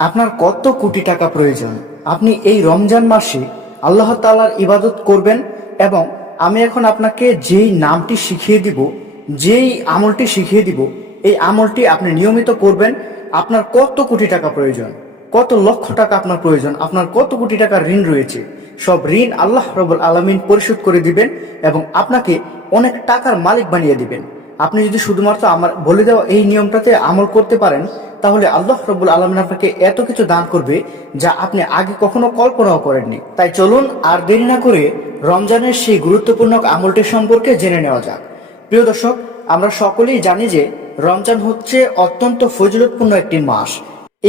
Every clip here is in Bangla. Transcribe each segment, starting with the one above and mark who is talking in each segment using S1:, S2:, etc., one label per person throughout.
S1: আপনার কত কোটি টাকা প্রয়োজন? আপনি এই রমজান মাসে আল্লাহ তালার ইবাদত করবেন এবং আমি এখন আপনাকে যেই নামটি শিখিয়ে দিব, যেই আমলটি শিখিয়ে দিব, এই আমলটি আপনি নিয়মিত করবেন, আপনার কত কোটি টাকা প্রয়োজন? কত লক্ষ টাকা আপনার প্রয়োজন? আপনার কত কোটি টাকার ঋণ রয়েছে? সব ঋণ আল্লাহ রবুল আলমিন পরিশোধ করে দিবেন এবং আপনাকে অনেক টাকার মালিক বানিয়ে দিবেন। আপনি যদি শুধুমাত্র আমার বলে দেওয়া এই নিয়মটাতে আমল করতে পারেন তাহলে আল্লাহ রব্বুল আলমিন আপনাকে এত কিছু দান করবে যা আপনি আগে কখনো কল্পনাও করেননি। তাই চলুন আর দেরি না করে রমজানের সেই গুরুত্বপূর্ণ আমলটি সম্পর্কে জেনে নেওয়া যাক। প্রিয় দর্শক, আমরা সকলেই জানি যে রমজান হচ্ছে অত্যন্ত ফজিলতপূর্ণ একটি মাস।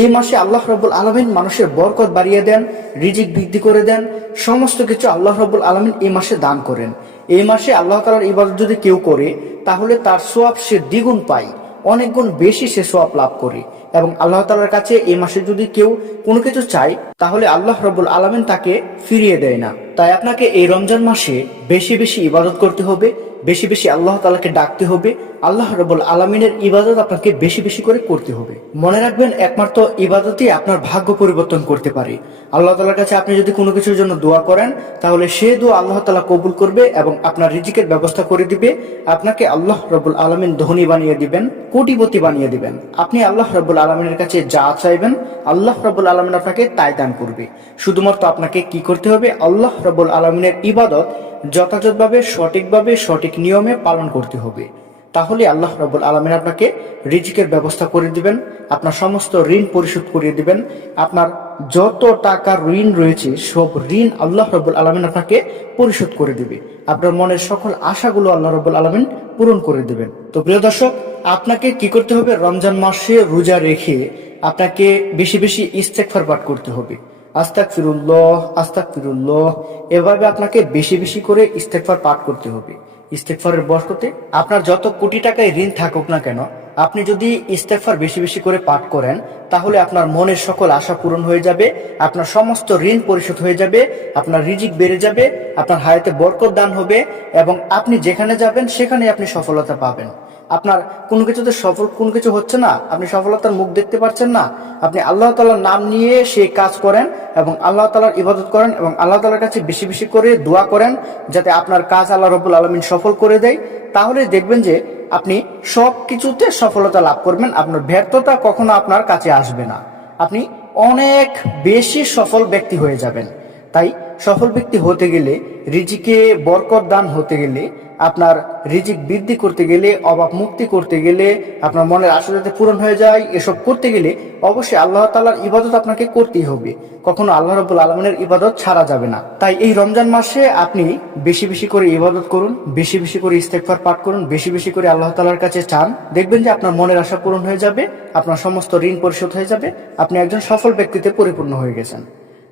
S1: এই মাসে আল্লাহ রব্বুল আলমিন মানুষের বরকত বাড়িয়ে দেন, রিজিক বৃদ্ধি করে দেন, সমস্ত কিছু আল্লাহ রব্বুল আলমিন এই মাসে দান করেন। এই মাসে আল্লাহ তালার ইবাদত যদি কেউ করে, তাহলে তার সোয়াব সে দ্বিগুণ পায়, অনেক গুণ বেশি সে সোয়াব লাভ করে। এবং আল্লাহ তালার কাছে এই মাসে যদি কেউ কোনো কিছু চায়, তাহলে আল্লাহ রবুল আলমিন তাকে ফিরিয়ে দেয় না। তাই আপনাকে এই রমজান মাসে বেশি বেশি ইবাদত করতে হবে, বেশি বেশি আল্লাহ তালাকে ডাকতে হবে আল্লাহ রবুল আলমিনের ইবাদত আপনাকে বেশি বেশি করে করতে হবে। মনে রাখবেন, একমাত্র ইবাদতই আপনার ভাগ্য পরিবর্তন করতে পারে। আল্লাহ তালার কাছে আপনি যদি কোনো কিছুর জন্য দোয়া করেন, তাহলে সে দোয়া আল্লাহ তালা কবুল করবে এবং আপনার রিজিকের ব্যবস্থা করে দিবে। আপনাকে আল্লাহ রবুল আলমিন ধনী বানিয়ে দিবেন, কোটিপতি বানিয়ে দিবেন। আপনি আল্লাহ রবুল আলমিনের কাছে যা চাইবেন, আল্লাহ রবুল আলমিন আপনাকে তাই দান করবে। শুধুমাত্র আপনাকে কি করতে হবে? আল্লাহ রবুল আলমিনের ইবাদত যথাযথভাবে, সঠিকভাবে, সঠিক নিয়মে পালন করতে হবে। তাহলে আল্লাহ রবুল আলমিন আপনাকে রিজিকের ব্যবস্থা করে দিবেন, আপনার সমস্ত ঋণ পরিশোধ করিয়ে দিবেন, আপনার যত টাকার ঋণ রয়েছে, সব ঋণ আল্লাহ রবুল আলমিন আপনাকে পরিশোধ করে দিবে। আপনার মনের সকল আশাগুলো আল্লাহ রবুল আলমিন পূরণ করে দিবেন। তো প্রিয় দর্শক, আপনাকে কি করতে হবে? রমজান মাসে রোজা রেখে আপনাকে বেশি বেশি ইস্তেকফার পাঠ করতে হবে। আস্তাক ফিরুল্লাহ আস্তাক ফিরুল্লাহ এভাবে আপনাকে বেশি বেশি করে ইস্তেকফার পাঠ করতে হবে। ইস্তেকফারের বরকতে আপনার যত কোটি টাকায় ঋণ থাকুক না কেন, আপনি যদি ইস্তেকফার বেশি বেশি করে পাঠ করেন, তাহলে আপনার মনের সকল আশা পূরণ হয়ে যাবে, আপনার সমস্ত ঋণ পরিশোধ হয়ে যাবে, আপনার রিজিক বেড়ে যাবে, আপনার হায়াতে বরকত দান হবে এবং আপনি যেখানে যাবেন সেখানে আপনি সফলতা পাবেন। আপনার কোনো কিছুতে সফল, কোনো কিছু হচ্ছে না, আপনি সফলতার মুখ দেখতে পাচ্ছেন না, আপনি আল্লাহ তালার নাম নিয়ে সেই কাজ করেন এবং আল্লাহ তালার ইবাদত করেন এবং আল্লাহ তালার কাছে বেশি বেশি করে দোয়া করেন যাতে আপনার কাজ আল্লাহ রবুল আলমিন সফল করে দেয়। তাহলে দেখবেন যে আপনি সব কিছুতে সফলতা লাভ করবেন, আপনার ব্যর্থতা কখনো আপনার কাছে আসবে না। আপনি অনেক বেশি সফল ব্যক্তি হয়ে যাবেন। তাই সফল ব্যক্তি হতে গেলে, রিজিকে বরকত দান হতে গেলে আপনার রিজিক বৃদ্ধি করতে গেলে, অভাব মুক্তি করতে গেলে, আপনার মনের আশা যাতে পূরণ হয়ে যায়, এসব করতে গেলে অবশ্যই আল্লাহ তালার ইবাদত আপনাকে করতেই হবে। কখনো আল্লাহ রবুল আলমিনের ইবাদত ছাড়া যাবে না। তাই এই রমজান মাসে আপনি বেশি বেশি করে ইবাদত করুন, বেশি বেশি করে ইস্তেকফার পাঠ করুন, বেশি বেশি করে আল্লাহ তালার কাছে চান। দেখবেন যে আপনার মনের আশা পূরণ হয়ে যাবে, আপনার সমস্ত ঋণ পরিশোধ হয়ে যাবে, আপনি একজন সফল ব্যক্তিতে পরিপূর্ণ হয়ে গেছেন।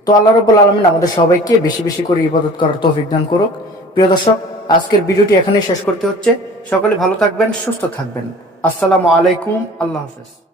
S1: তো আল্লাহ রব্বুল আলমিন আমাদের সবাইকে বেশি বেশি করে ইবাদত করার তৌফিক দান করুক। প্রিয় দর্শক, আজকের ভিডিওটি এখানেই শেষ করতে হচ্ছে। সকলে ভালো থাকবেন, সুস্থ থাকবেন। আসসালামু আলাইকুম, আল্লাহ হাফেজ।